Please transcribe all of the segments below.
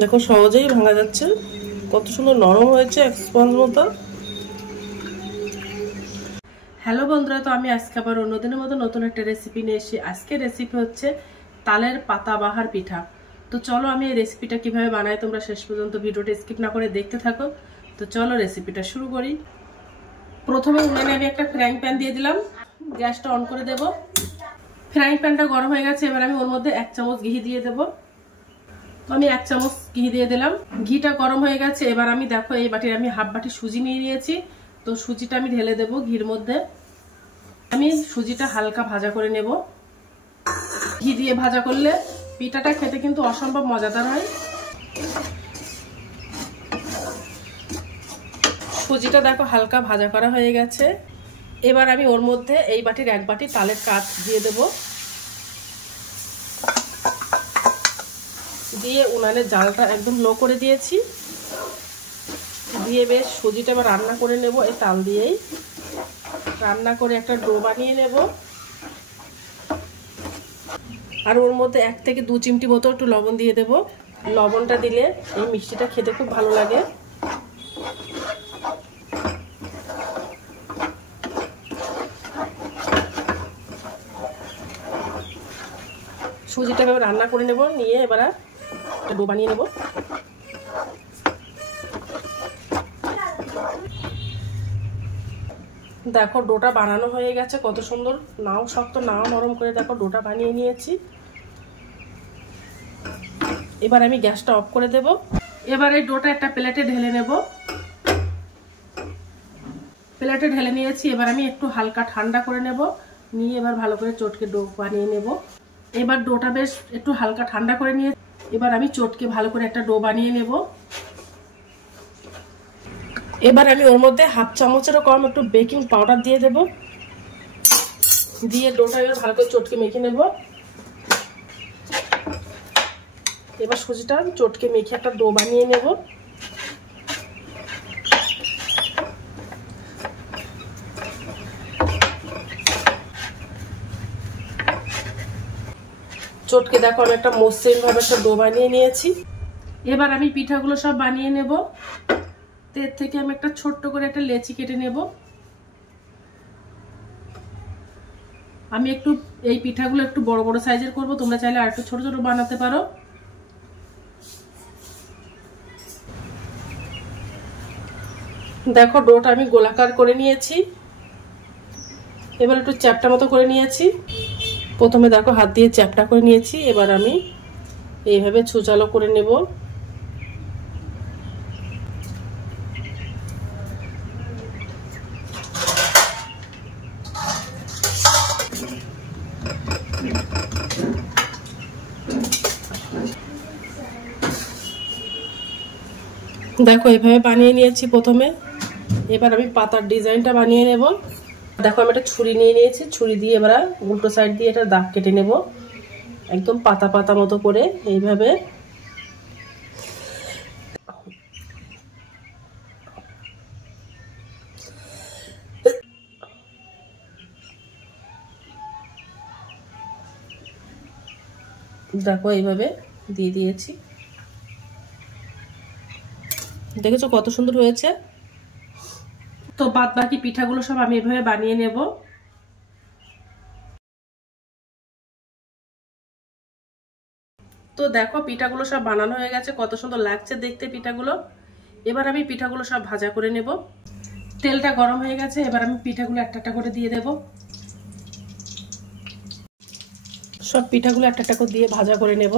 দেখো সহজেই ভাঙা যাচ্ছে, কত সুন্দর নরম হয়েছে, স্পঞ্জ মতো। হ্যালো বন্ধুরা, তো আমি আজকে আবার অন্যদিনের মতো নতুন একটা রেসিপি নিয়ে এসেছি। আজকে রেসিপি হচ্ছে তালের পাতাবাহার পিঠা। তো চলো আমি এই রেসিপিটা কিভাবে বানাই তোমরা শেষ পর্যন্ত ভিডিওটা স্কিপ না করে দেখতে থাকো। তো চলো রেসিপিটা শুরু করি। প্রথমে উনানে আমি একটা ফ্রাইং প্যান দিয়ে দিলাম, গ্যাসটা অন করে দেব। ফ্রাইং প্যানটা গরম হয়ে গেছে, এবার আমি ওর মধ্যে 1 চামচ ঘি দিয়ে দেব। তো আমি 1 চামচ ঘি দিয়ে দিলাম। ঘিটা গরম হয়ে গেছে, এবার আমি দেখো এই বাটির আমি হাফ বাটি সুজি নিয়ে নিয়েছি। তো সুজিটা আমি ঢেলে দেব ঘির মধ্যে। আমি সুজিটা হালকা ভাজা করে নেব। ঘি দিয়ে ভাজা করলে পিঠাটা খেতে কিন্তু অসম্ভব মজাদার হয়। সুজিটা দেখো হালকা ভাজা করা হয়ে গেছে। এবার আমি ওর মধ্যে এই বাটির 1 বাটি তালের কাঠ দিয়ে দেব। দিয়ে উনানের জালটা একদম লো করে দিয়েছি। দিয়ে বেশ সুজিটা এবার রান্না করে নেব। এই তাল দিয়েই রান্না করে একটা ডো বানিয়ে নেব। আর ওর মধ্যে 1 থেকে 2 চিমটি মতো একটু লবণ দিয়ে দেব। লবণটা দিলে এই মিষ্টিটা খেতে খুব ভালো লাগে। সুজিটা এবার রান্না করে নেব, নিয়ে এবার একটা ডো বানিয়ে নেব। দেখো ডোটা বানানো হয়ে গেছে, কত সুন্দর, নাও শক্ত নাও নরম করে দেখো ডোটা বানিয়ে নিয়েছি। এবার আমি গ্যাসটা অফ করে দেব। এবার এই ডোটা একটা প্লেটে ঢেলে নেব। প্লেটে ঢেলে নিয়েছি, এবার আমি একটু হালকা ঠান্ডা করে নেব। নিয়ে এবার ভালো করে চটকে ডো বানিয়ে নেব। এবার ডোটা বেশ একটু হালকা ঠান্ডা করে নিয়ে এবার আমি চটকে ভালো করে একটা ডো বানিয়ে নেব। এবার আমি ওর মধ্যে হাফ চামচেরও কম একটু বেকিং পাউডার দিয়ে দেব। দিয়ে ডোটা এবার ভালো করে চটকে মেখে নেব। এবার সুজিটা চটকে মেখে একটা ডো বানিয়ে নেব। চটকে দেখো আমি একটা মসৃণ ভাবে একটা ডো বানিয়ে নিয়েছি। এবার আমি পিঠাগুলো সব বানিয়ে নেব। এর থেকে আমি একটা ছোট্ট করে একটা লেচি কেটে নেব। আমি একটু এই পিঠাগুলো একটু বড় বড় সাইজের করব, তোমরা চাইলে আর একটু ছোট ছোট বানাতে পারো। দেখো ডোটা আমি গোলাকার করে নিয়েছি। এবার একটু চ্যাপটা মতো করে নিয়েছি। প্রথমে দেখো হাত দিয়ে চ্যাপটা করে নিয়েছি। এবার আমি এইভাবে ছুচালো করে নেব। দেখো এইভাবে বানিয়ে নিয়েছি প্রথমে। এবার আমি পাতার ডিজাইনটা বানিয়ে নেব। দেখো আমি একটা ছুরি নিয়ে নিয়েছি। ছুরি দিয়ে এবার উল্টো সাইড দিয়ে এটা দাগ কেটে নেব, একদম পাতা পাতা মতো করে এইভাবে। দেখো এইভাবে দিয়ে দিয়েছি। দেখেছো কত সুন্দর হয়েছে। তো বাদ বাকি পিঠাগুলো সব আমি এভাবে বানিয়ে নেব। তো দেখো পিঠাগুলো সব বানানো হয়ে গেছে, কত সুন্দর লাগছে দেখতে পিঠাগুলো। এবার আমি পিঠাগুলো সব ভাজা করে নেব। তেলটা গরম হয়ে গেছে, এবার আমি পিঠাগুলো একটা একটা করে দিয়ে দেব। সব পিঠাগুলো একটা একটা করে দিয়ে ভাজা করে নেব।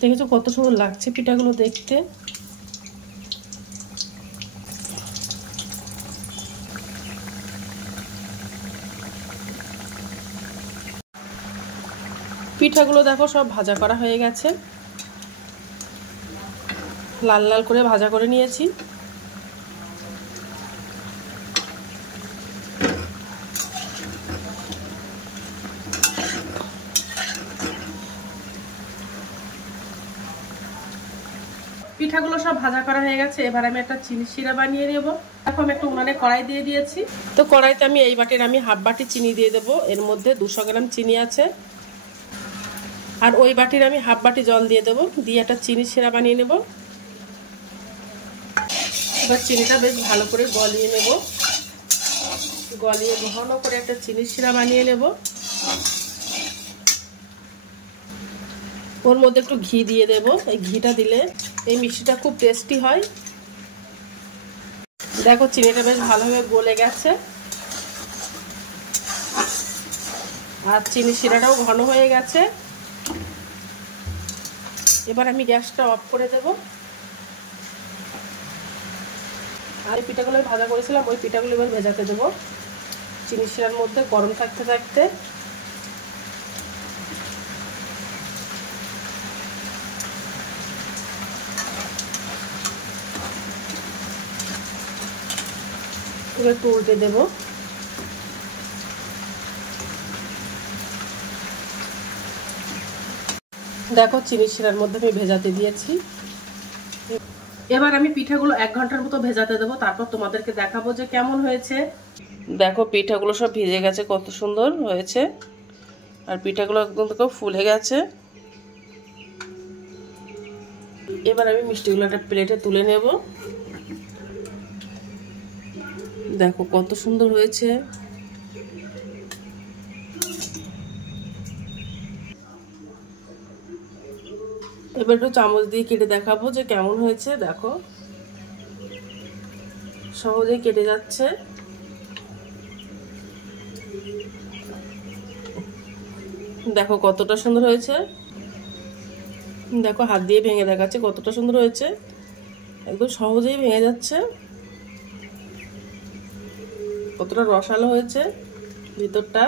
দেখেছো কত সুন্দর লাগছে পিঠাগুলো দেখতে। পিঠাগুলো দেখো সব ভাজা করা হয়ে গেছে, লাল লাল করে ভাজা করে নিয়েছি। পিঠাগুলো সব ভাজা করা হয়ে গেছে, এবার আমি একটা চিনি শিরা বানিয়ে নেব। দেখো আমি একটা উনানে কড়াই দিয়ে দিয়েছি। তো কড়াইতে আমি এই বাটির আমি হাফ বাটি চিনি দিয়ে দেবো। এর মধ্যে 200 গ্রাম চিনি আছে। আর ওই বাটির আমি হাফ বাটি জল দিয়ে দেবো, দিয়ে একটা চিনি সিরা বানিয়ে নেব। এবার চিনিটা বেশ ভালো করে গলিয়ে নেব, গলিয়ে ঘন করে একটা চিনি সিরা বানিয়ে নেব। ওর মধ্যে একটু ঘি দিয়ে দেব, এই ঘিটা দিলে এই মিষ্টিটা খুব টেস্টি হয়। দেখো চিনিটা বেশ ভালোভাবে গলে গেছে আর চিনি শিরাটাও ঘন হয়ে গেছে। এবার আমি গ্যাসটা অফ করে দেব। আর এই পিঠাগুলো ভাজা করেছিলাম ওই পিঠাগুলো এবার ভেজাতে দেবো চিনি শিরার মধ্যে গরম থাকতে থাকতে। এবার একটু উল্টে দেবো। দেখো চিনি শিরার মধ্যে আমি ভেজাতে দিয়েছি। এবার আমি পিঠাগুলো 1 ঘন্টার মতো ভেজাতে দেবো, তারপর তোমাদেরকে দেখাবো যে কেমন হয়েছে। দেখো পিঠাগুলো সব ভিজে গেছে, কত সুন্দর হয়েছে আর পিঠাগুলো একদম দেখো ফুলে গেছে। এবার আমি মিষ্টিগুলো একটা প্লেটে তুলে নেব। দেখো কত সুন্দর হয়েছে। এবার একটু চামচ দিয়ে কেটে দেখাবো যে কেমন হয়েছে। দেখো সহজেই কেটে যাচ্ছে। দেখো কতটা সুন্দর হয়েছে। দেখো হাত দিয়ে ভেঙে দেখাচ্ছে কতটা সুন্দর হয়েছে, একদম সহজেই ভেঙে যাচ্ছে। কতটা রসালো হয়েছে ভিতরটা।